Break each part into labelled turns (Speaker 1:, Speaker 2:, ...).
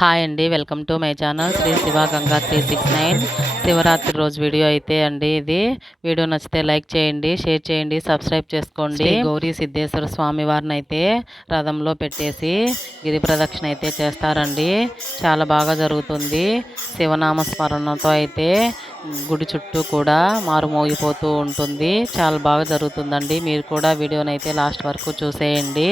Speaker 1: Hi అండి welcome to my channel Sri Shiva Ganga three six nine Shivaratri రోజు video అయితే అండి ఇది. వీడియో నచ్చితే లైక్ చేయండి షేర్ చేయండి సబ్స్క్రైబ్ చేసుకోండి. గౌరీ సిద్ధేశ్వర స్వామి వారిని అయితే రథంలో పెట్టేసి గిరి ప్రదక్షిణ అయితే చేస్తారండి. చాలా బాగా జరుగుతుంది. శివనామ స్మరణతో అయితే గుడి చుట్టూ కూడా మారుమోగిపోతూ ఉంటుంది. చాలా బాగా జరుగుతుందండి. మీరు కూడా వీడియోని అయితే లాస్ట్ వరకు చూసేయండి.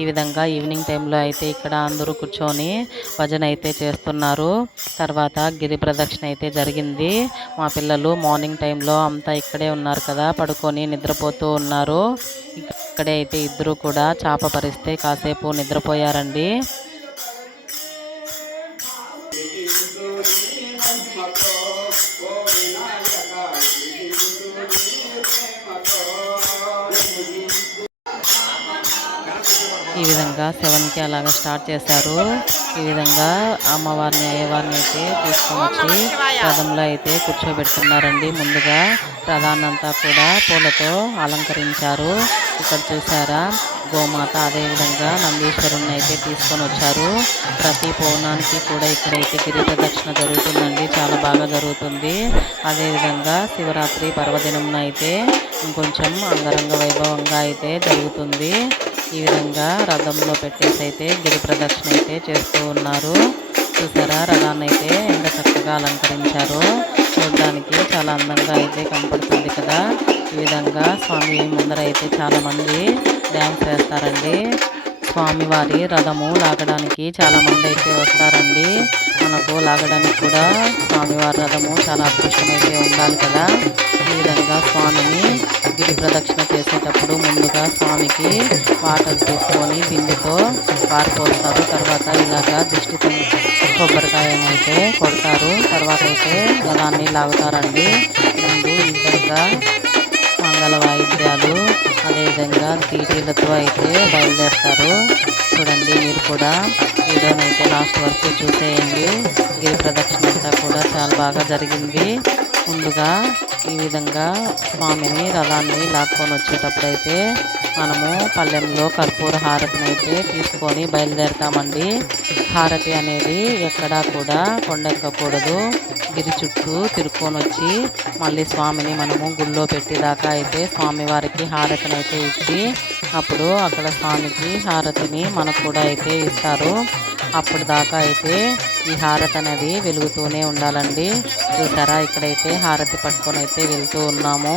Speaker 1: ఈ విధంగా ఈవినింగ్ టైంలో అయితే ఇక్కడ అందరూ కూర్చొని భజన అయితే చేస్తున్నారు. తర్వాత గిరి ప్రదక్షిణ అయితే జరిగింది. మా పిల్లలు మార్నింగ్ టైంలో అంతా ఇక్కడే ఉన్నారు కదా పడుకొని నిద్రపోతూ ఉన్నారు. ఇక్కడే అయితే ఇద్దరు కూడా చేప పరిస్తే కాసేపు నిద్రపోయారండి. ఈ విధంగా సెవెన్కి అలాగా స్టార్ట్ చేశారు. ఈ విధంగా అమ్మవారిని అయ్యవారిని అయితే తీసుకొని వచ్చి రథంలో అయితే కూర్చోబెడుతున్నారండి. ముందుగా రథాన్నంతా కూడా పూలతో అలంకరించారు. ఇక్కడ చూసారా? గోమాత అదేవిధంగా నందీశ్వరుని అయితే తీసుకొని వచ్చారు. ప్రతి పౌర్ణానికి కూడా ఇక్కడైతే గిరి దక్షిణ జరుగుతుందండి. చాలా బాగా జరుగుతుంది. అదేవిధంగా శివరాత్రి పర్వదినంన అయితే ఇంకొంచెం అంగరంగ వైభవంగా అయితే జరుగుతుంది. ఈ విధంగా రథంలో పెట్టేసి అయితే గిరి ప్రదక్షిణ అయితే చేస్తూ ఉన్నారు. చూసారా? రథాన్ని అయితే ఎంత చక్కగా అలంకరించారు చూడడానికి చాలా అందంగా అయితే కనపడుతుంది కదా. ఈ విధంగా స్వామి ముందర అయితే చాలామంది డ్యాన్స్ వేస్తారండి. స్వామివారి రథము లాగడానికి చాలామంది అయితే వస్తారండి. మనకు లాగడానికి కూడా స్వామివారి రథము చాలా అదృష్టమైతే ఉండాలి కదా. ఈ విధంగా స్వామిని గిరి ప్రదక్షిణ చేసేటప్పుడు ముందుగా స్వామికి వాటర్ తీసుకొని బిందెతో పారిపోస్తారు. తర్వాత ఇలాగా దిష్టి కొబ్బరికాయని అయితే కొడతారు. తర్వాత అయితే రథాన్ని లాగుతారండి. ముందు ఈ విధంగా మంగళ వాయిద్యాలు అదేవిధంగా టీటీలతో అయితే బయలుదేరుతారు. చూడండి మీరు కూడా వీడియోని అయితే లాస్ట్ వరకు చూసేయండి. గిరి ప్రదక్షిణ అంతా కూడా చాలా బాగా జరిగింది. ముందుగా ఈ విధంగా స్వామిని రథాన్ని లాక్కొని వచ్చేటప్పుడైతే మనము పల్లెంలో కర్పూర హారతిని అయితే తీసుకొని బయలుదేరుతామండి. హారతి అనేది ఎక్కడా కూడా కొండెక్కకూడదు. గిరి చుట్టూ తిరుక్కొని వచ్చి మళ్ళీ స్వామిని మనము గుళ్ళో పెట్టేదాకా అయితే స్వామివారికి హారతిని అయితే ఇచ్చి అప్పుడు అక్కడ స్వామికి హారతిని మనకు కూడా అయితే ఇస్తారు. అప్పుడు దాకా అయితే ఈ హారతి అనేది వెలుగుతూనే ఉండాలండి. చూసారా? ఇక్కడైతే హారతి పట్టుకొని అయితే వెళ్తూ ఉన్నాము.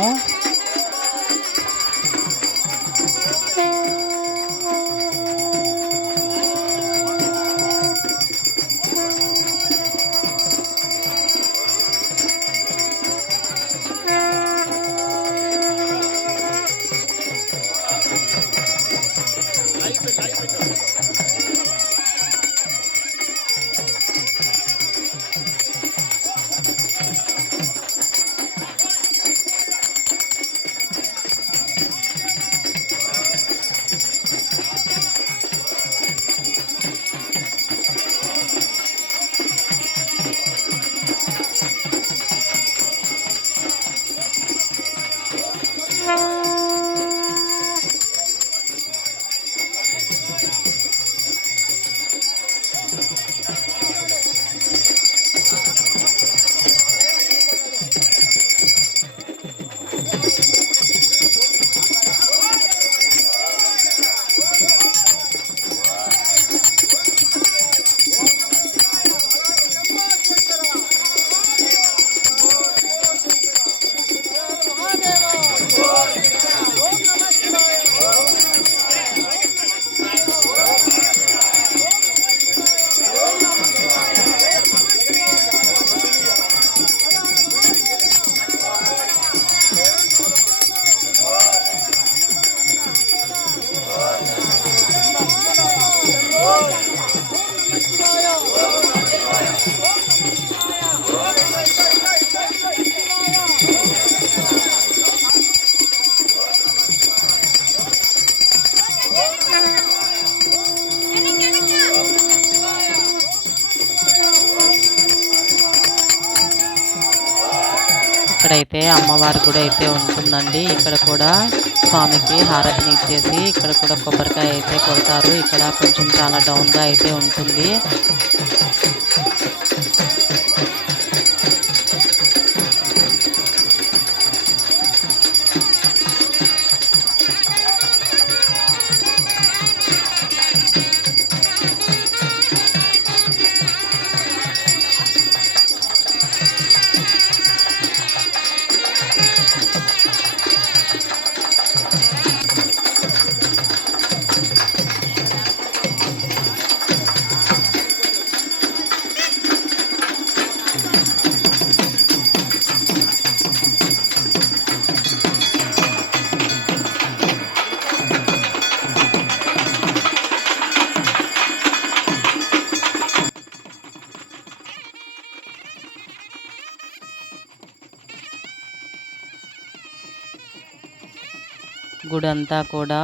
Speaker 1: ఇక్కడైతే అమ్మవారి గుడి అయితే ఉంటుందండి. ఇక్కడ కూడా స్వామికి హారతిని ఇచ్చేసి ఇక్కడ కూడా కొబ్బరికాయ అయితే కొడతారు. ఇక్కడ కొంచెం చాలా డౌన్గా అయితే ఉంటుంది. గుడంతా అంతా కూడా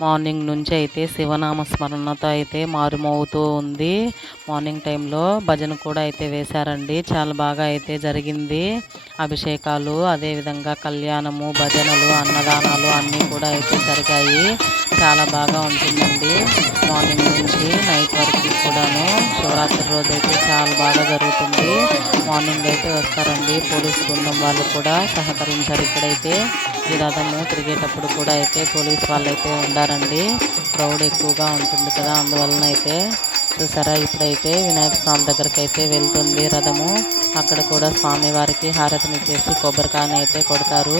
Speaker 1: మార్నింగ్ నుంచి అయితే శివనామ స్మరణతో అయితే మారుమోగుతూ ఉంది. మార్నింగ్ టైంలో భజన కూడా అయితే వేశారండి. చాలా బాగా అయితే జరిగింది. అభిషేకాలు అదేవిధంగా కళ్యాణము భజనలు అన్నదానాలు అన్నీ కూడా అయితే జరిగాయి. చాలా బాగా ఉంటుందండి. మార్నింగ్ నుంచి నైట్ వరకు కూడాను. శివరాత్రి రోజు అయితే చాలా బాగా జరుగుతుంది. మార్నింగ్ అయితే వస్తారండి పోలీస్ బృందం వాళ్ళు కూడా సహకరించారు ఇక్కడైతే. ఈ రథము తిరిగేటప్పుడు కూడా అయితే పోలీస్ వాళ్ళు అయితే ఉండారండి. క్రౌడ్ ఎక్కువగా ఉంటుంది కదా అందువలన అయితే చూసారా? ఇప్పుడైతే వినాయక స్వామి దగ్గరికి అయితే వెళ్తుంది రథము. అక్కడ కూడా స్వామి వారికి హారతిని చేసి కొబ్బరికాయని అయితే కొడతారు.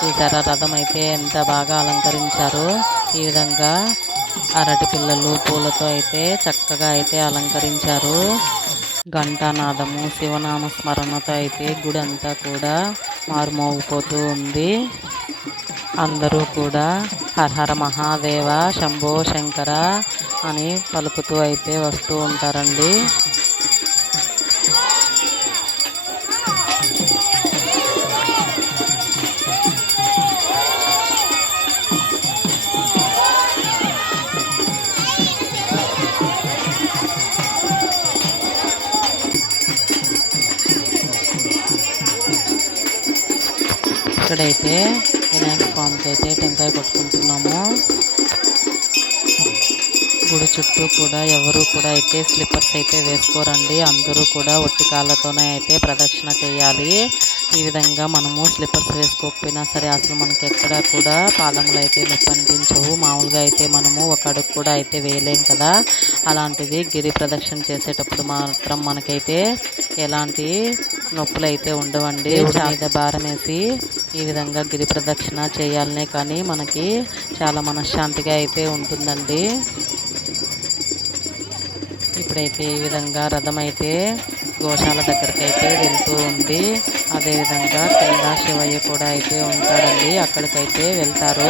Speaker 1: చూసారా? రథం అయితే ఎంత బాగా అలంకరించారు. ఈ విధంగా అరటి పిల్లలు పూలతో అయితే చక్కగా అయితే అలంకరించారు. ఘంటానాదము శివనామ స్మరణతో అయితే గుడి అంతా కూడా మారుమోగిపోతూ ఉంది. అందరూ కూడా హరహర మహాదేవ శంభో శంకర అని పలుకుతూ అయితే వస్తూ ఉంటారండి. ఇక్కడైతే వినాయక స్వామికి అయితే టెంకాయ కొట్టుకుంటున్నాము. గుడి చుట్టూ కూడా ఎవరు కూడా అయితే స్లిప్పర్స్ అయితే వేసుకోరండి. అందరూ కూడా ఒట్టి కాళ్ళతోనే అయితే ప్రదక్షిణ చేయాలి. ఈ విధంగా మనము స్లిప్పర్స్ వేసుకోకపోయినా సరే అసలు మనకి ఎక్కడ కూడా పాదములు అయితే నొప్పి అనిపించవు మామూలుగా అయితే మనము ఒక అడుగు కూడా అయితే వేయలేం కదా. అలాంటిది గిరి ప్రదక్షిణ చేసేటప్పుడు మాత్రం మనకైతే ఎలాంటి నొప్పులు అయితే ఉండవండి. మీద భారం వేసి ఈ విధంగా గిరి ప్రదక్షిణ చేయాలనే కానీ మనకి చాలా మనశ్శాంతిగా అయితే ఉంటుందండి. ఇప్పుడైతే ఈ విధంగా రథం అయితే గోశాల దగ్గరికి అయితే వెళ్తూ ఉంది. అదేవిధంగా కింద శివయ్య కూడా అయితే ఉంటాడండి. అక్కడికైతే వెళ్తారు.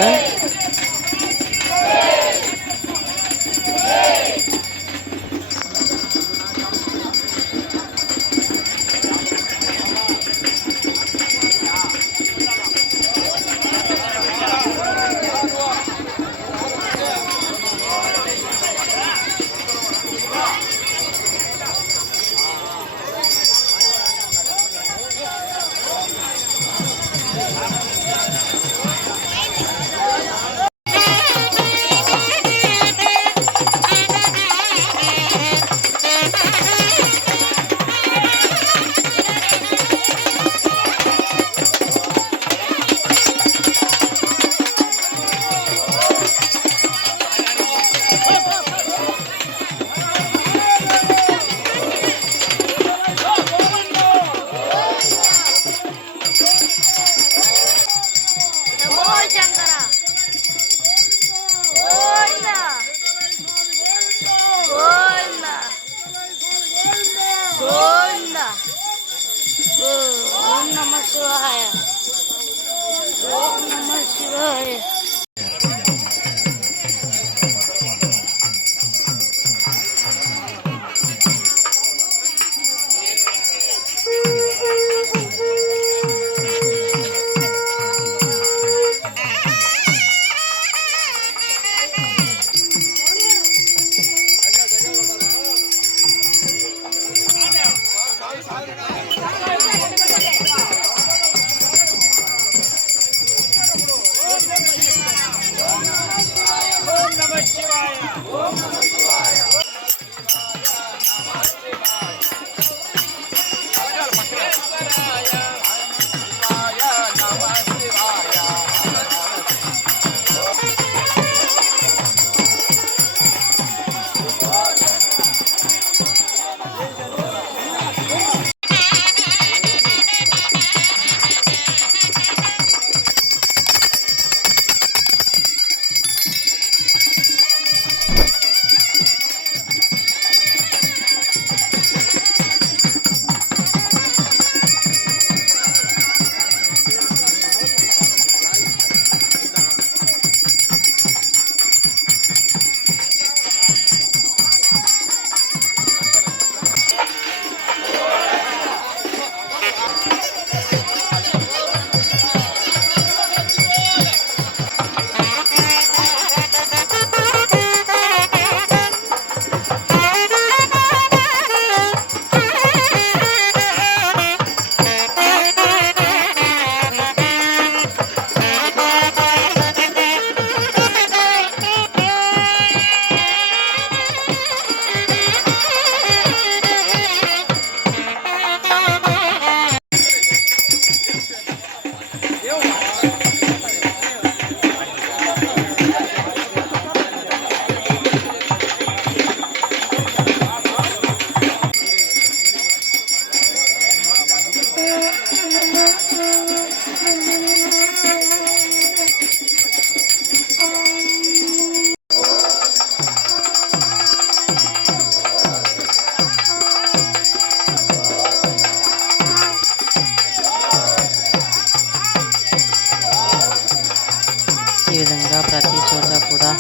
Speaker 1: 好 好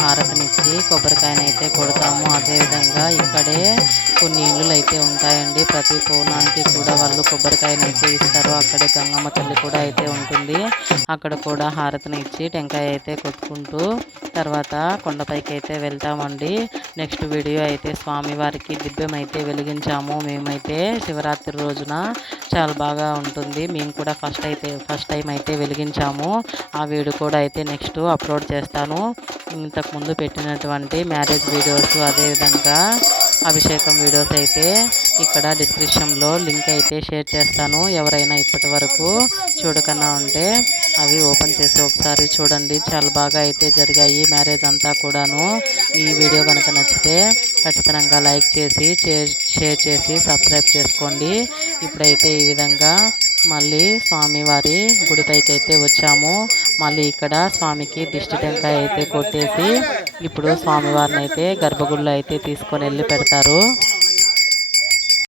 Speaker 1: హారతినిచ్చి కొబ్బరికాయనైతే కొడతాము. అదేవిధంగా ఇక్కడే కొన్ని ఇళ్ళు అయితే ఉంటాయండి. ప్రతి పౌర్ణానికి కూడా వాళ్ళు కొబ్బరికాయనైతే అయితే ఇస్తారు. అక్కడే గంగమ్మ తల్లి కూడా అయితే ఉంటుంది. అక్కడ కూడా హారతిని ఇచ్చి టెంకాయ అయితే కొట్టుకుంటూ తర్వాత కొండపైకి అయితే వెళ్తామండి. నెక్స్ట్ వీడియో అయితే స్వామివారికి దివ్యం అయితే వెలిగించాము. మేమైతే శివరాత్రి రోజున చాలా బాగా ఉంటుంది. మేము కూడా ఫస్ట్ అయితే ఫస్ట్ టైం అయితే వెలిగించాము. ఆ వీడియో కూడా అయితే నెక్స్ట్ అప్లోడ్ చేస్తాను. ఇంతకుముందు పెట్టినటువంటి మ్యారేజ్ వీడియోస్ అదేవిధంగా అభిషేకం వీడియోస్ అయితే ఇక్కడ డిస్క్రిప్షన్లో లింక్ అయితే షేర్ చేస్తాను. ఎవరైనా ఇప్పటి వరకు చూడకన్నా ఉంటే అవి ఓపెన్ చేసి ఒకసారి చూడండి. చాలా బాగా అయితే జరిగాయి మ్యారేజ్ అంతా కూడాను. ఈ వీడియో కనుక నచ్చితే ఖచ్చితంగా లైక్ చేసి షేర్ చేసి సబ్స్క్రైబ్ చేసుకోండి. ఇప్పుడైతే ఈ విధంగా మళ్ళీ స్వామివారి గుడిపైకి అయితే వచ్చాము. మళ్ళీ ఇక్కడ స్వామికి దిష్టి టెంకాయ అయితే కొట్టేసి ఇప్పుడు స్వామివారిని అయితే గర్భగుడిలో అయితే తీసుకొని వెళ్ళి పెడతారు.